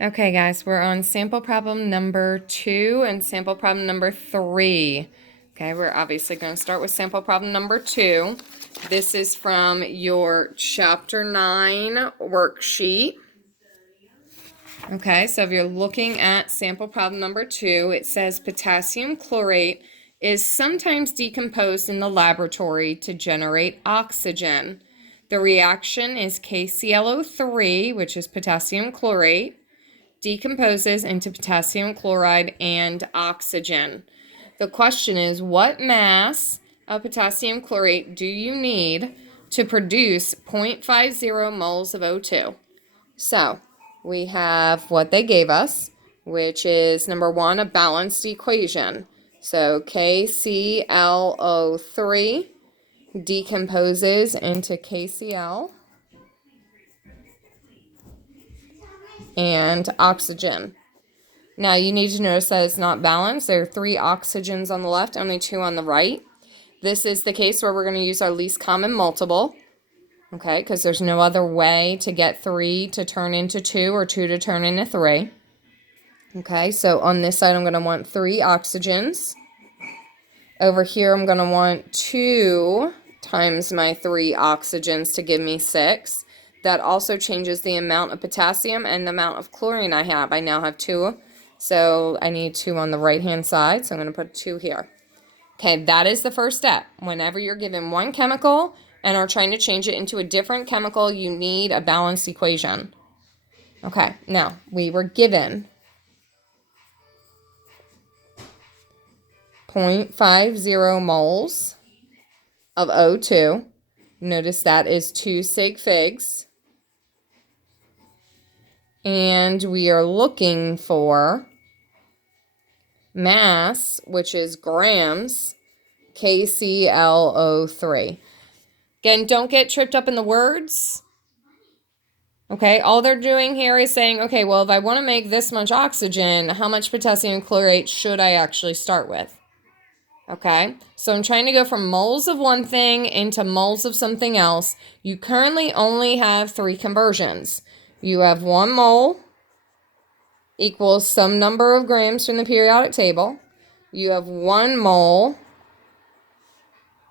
Okay, guys, we're on sample problem number 2 and sample problem number 3. Okay, we're obviously going to start with sample problem number 2. This is from your chapter 9 worksheet. Okay, so if you're looking at sample problem number 2, it says potassium chlorate is sometimes decomposed in the laboratory to generate oxygen. The reaction is KClO3, which is potassium chlorate, decomposes into potassium chloride and oxygen. The question is, what mass of potassium chlorate do you need to produce 0.50 moles of O2? So we have what they gave us, which is number 1, a balanced equation. So KClO3 decomposes into KCl and oxygen. Now you need to notice that it's not balanced. There are 3 oxygens on the left, only 2 on the right. This is the case where we're going to use our least common multiple. Okay, because there's no other way to get 3 to turn into 2 or 2 to turn into 3. Okay, so on this side I'm going to want 3 oxygens. Over here I'm going to want 2 times my 3 oxygens to give me 6. That also changes the amount of potassium and the amount of chlorine I have. I now have 2, so I need 2 on the right hand side, so I'm going to put 2 here. Okay, that is the first step. Whenever you're given one chemical and are trying to change it into a different chemical, you need a balanced equation. Okay, now we were given 0.50 moles of O2. Notice that is 2 sig figs. And we are looking for mass, which is grams, KClO3. Again, don't get tripped up in the words. Okay, all they're doing here is saying, okay, well, if I want to make this much oxygen, how much potassium chlorate should I actually start with? Okay, so I'm trying to go from moles of one thing into moles of something else. You currently only have 3 conversions. You have 1 mole equals some number of grams from the periodic table. You have 1 mole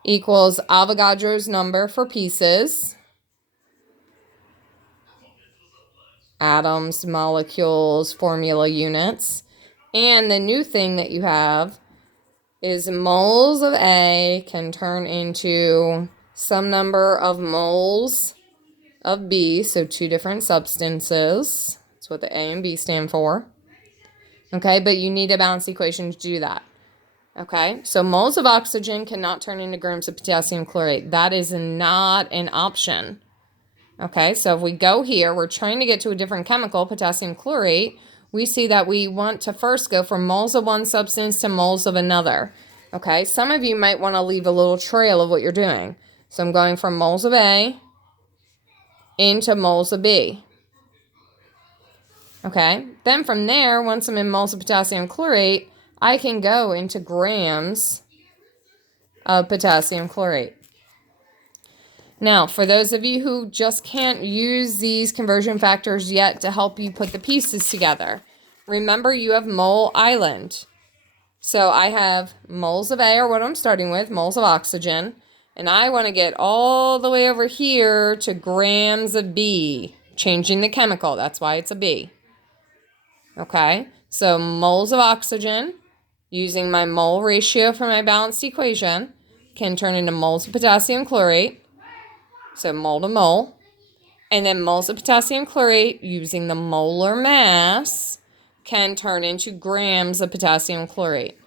equals Avogadro's number for pieces. Atoms, molecules, formula units. And the new thing that you have is moles of A can turn into some number of moles of B, so 2 different substances. That's what the A and B stand for. Okay, but you need a balanced equation to do that. Okay, so moles of oxygen cannot turn into grams of potassium chlorate. That is not an option. Okay, so if we go here, we're trying to get to a different chemical, potassium chlorate. We see that we want to first go from moles of one substance to moles of another. Okay, some of you might want to leave a little trail of what you're doing. So I'm going from moles of A into moles of B. Okay, then from there, once I'm in moles of potassium chlorate, I can go into grams of potassium chlorate. Now, for those of you who just can't use these conversion factors yet to help you put the pieces together, remember you have mole island. So I have moles of A, or what I'm starting with, moles of oxygen, and I want to get all the way over here to grams of B, changing the chemical. That's why it's a B. Okay, so moles of oxygen, using my mole ratio for my balanced equation, can turn into moles of potassium chlorate. So mole to mole. And then moles of potassium chlorate, using the molar mass, can turn into grams of potassium chlorate.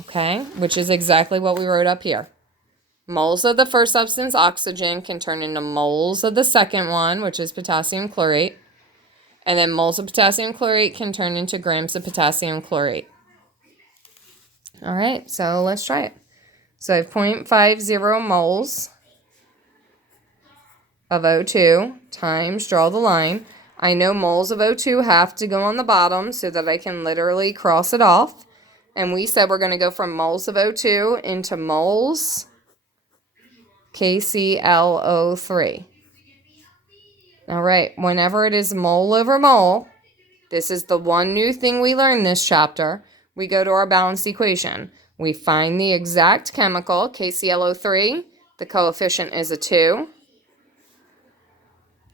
Okay, which is exactly what we wrote up here. Moles of the first substance, oxygen, can turn into moles of the second one, which is potassium chlorate. And then moles of potassium chlorate can turn into grams of potassium chlorate. All right, so let's try it. So I have 0.50 moles of O2 times, draw the line. I know moles of O2 have to go on the bottom so that I can literally cross it off. And we said we're going to go from moles of O2 into moles KClO3. All right, whenever it is mole over mole, this is the one new thing we learned this chapter, we go to our balanced equation. We find the exact chemical, KClO3, the coefficient is a 2.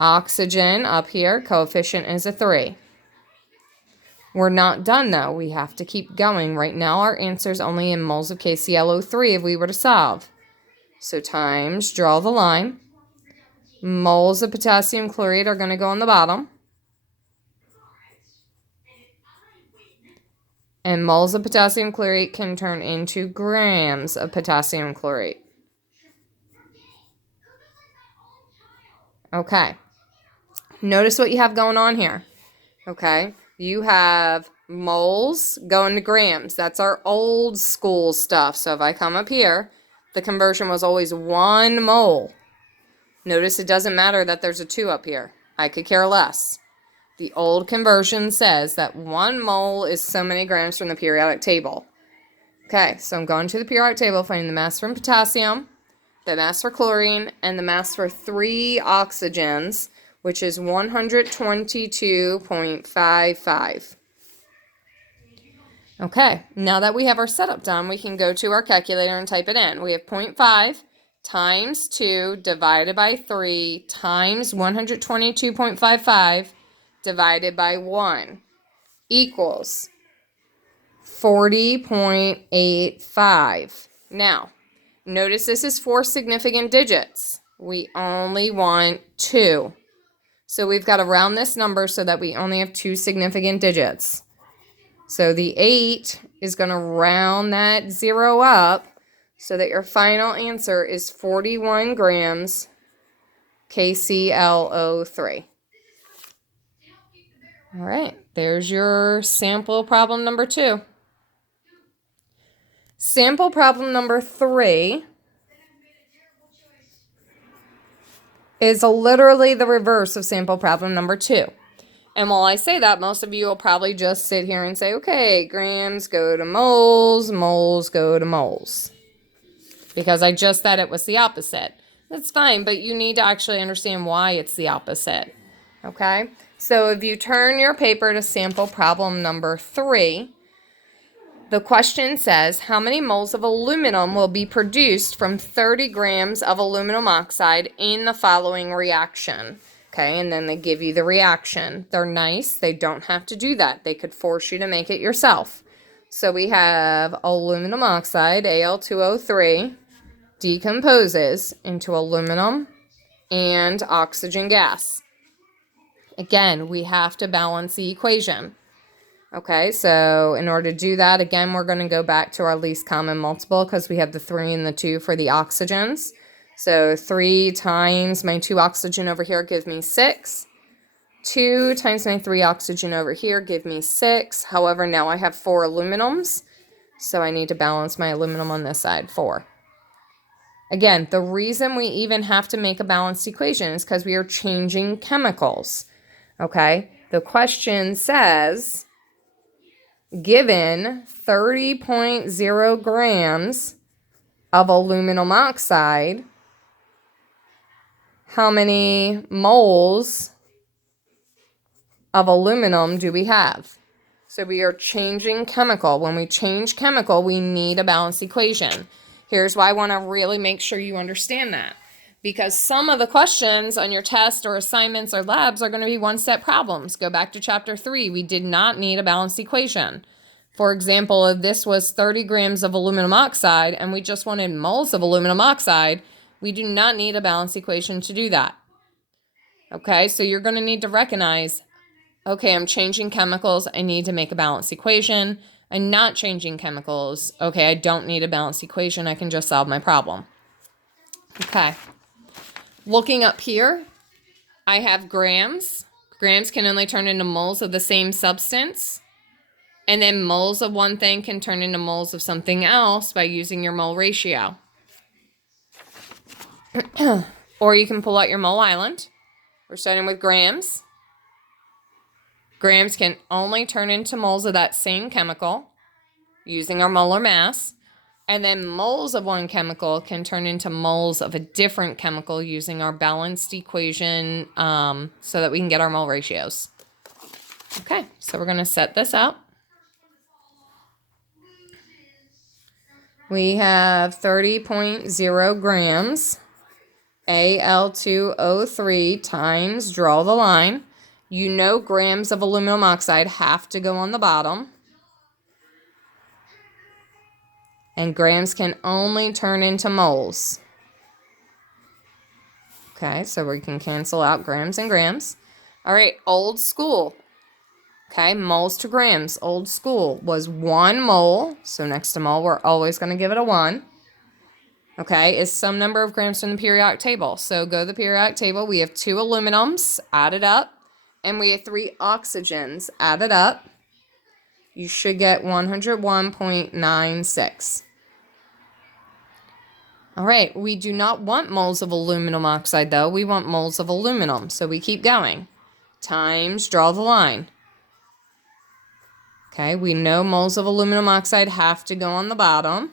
Oxygen up here, coefficient is a 3. We're not done though, we have to keep going. Right now our answer is only in moles of KClO3 if we were to solve. So times, draw the line. Moles of potassium chlorate are going to go on the bottom. And moles of potassium chlorate can turn into grams of potassium chlorate. Okay. Notice what you have going on here. Okay. You have moles going to grams. That's our old school stuff. So if I come up here, the conversion was always 1 mole. Notice it doesn't matter that there's a 2 up here. I could care less. The old conversion says that 1 mole is so many grams from the periodic table. Okay, so I'm going to the periodic table, finding the mass for potassium, the mass for chlorine, and the mass for 3 oxygens, which is 122.55. Okay, now that we have our setup done, we can go to our calculator and type it in. We have 0.5 times 2 divided by 3 times 122.55 divided by 1 equals 40.85. Now, notice this is 4 significant digits. We only want 2. So we've got to round this number so that we only have 2 significant digits. So the 8 is going to round that 0 up so that your final answer is 41 grams KClO3. All right, there's your sample problem number 2. Sample problem number 3 is literally the reverse of sample problem number 2. And while I say that, most of you will probably just sit here and say, okay, grams go to moles, moles go to moles. Because I just said it was the opposite. That's fine, but you need to actually understand why it's the opposite. Okay? So if you turn your paper to sample problem number 3, the question says, how many moles of aluminum will be produced from 30 grams of aluminum oxide in the following reaction? Okay, and then they give you the reaction. They're nice. They don't have to do that. They could force you to make it yourself. So we have aluminum oxide, Al2O3, decomposes into aluminum and oxygen gas. Again, we have to balance the equation. Okay, so in order to do that, again, we're going to go back to our least common multiple because we have the 3 and the 2 for the oxygens. So 3 times my 2 oxygen over here give me 6. 2 times my 3 oxygen over here give me 6. However, now I have 4 aluminums, so I need to balance my aluminum on this side, 4. Again, the reason we even have to make a balanced equation is because we are changing chemicals. Okay, the question says, given 30.0 grams of aluminum oxide, how many moles of aluminum do we have? So we are changing chemical. When we change chemical, we need a balanced equation. Here's why I want to really make sure you understand that. Because some of the questions on your test or assignments or labs are going to be one-step problems. Go back to chapter 3. We did not need a balanced equation. For example, if this was 30 grams of aluminum oxide and we just wanted moles of aluminum oxide, we do not need a balanced equation to do that. Okay, so you're going to need to recognize, okay, I'm changing chemicals. I need to make a balanced equation. I'm not changing chemicals. Okay, I don't need a balanced equation. I can just solve my problem. Okay. Looking up here, I have grams. Grams can only turn into moles of the same substance. And then moles of one thing can turn into moles of something else by using your mole ratio. Or you can pull out your mole island. We're starting with grams. Grams can only turn into moles of that same chemical using our molar mass. And then moles of one chemical can turn into moles of a different chemical using our balanced equation so that we can get our mole ratios. Okay, so we're going to set this up. We have 30.0 grams Al2O3 times, draw the line. You know grams of aluminum oxide have to go on the bottom. And grams can only turn into moles. Okay, so we can cancel out grams and grams. All right, old school. Okay, moles to grams. Old school was 1 mole. So next to mole, we're always going to give it a 1. Okay, is some number of grams from the periodic table. So go to the periodic table. We have 2 aluminums added up. And we have 3 oxygens added up. You should get 101.96. All right, we do not want moles of aluminum oxide, though. We want moles of aluminum. So we keep going. Times, draw the line. Okay, we know moles of aluminum oxide have to go on the bottom.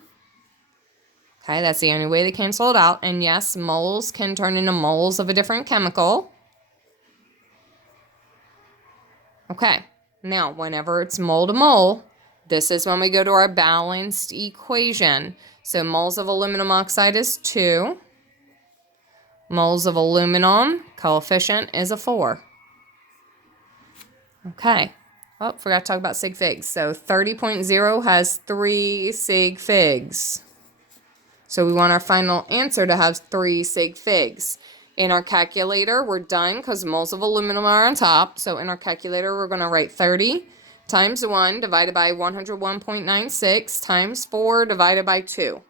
Okay, that's the only way to cancel it out. And yes, moles can turn into moles of a different chemical. Okay, now whenever it's mole to mole, this is when we go to our balanced equation. So moles of aluminum oxide is 2. Moles of aluminum, coefficient is a 4. Okay. Oh, forgot to talk about sig figs. So 30.0 has 3 sig figs. So we want our final answer to have 3 sig figs. In our calculator, we're done because moles of aluminum are on top. So in our calculator, we're going to write 30 times 1 divided by 101.96 times 4 divided by 2.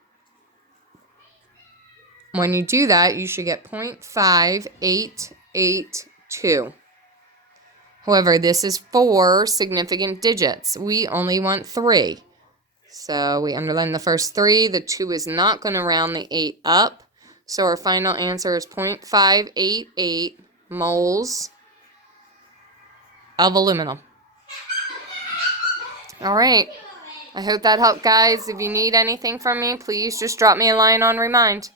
When you do that, you should get 0.5882. However, this is 4 significant digits. We only want 3. So we underline the first 3. The 2 is not going to round the 8 up. So our final answer is 0.588 moles of aluminum. All right. I hope that helped, guys. If you need anything from me, please just drop me a line on Remind.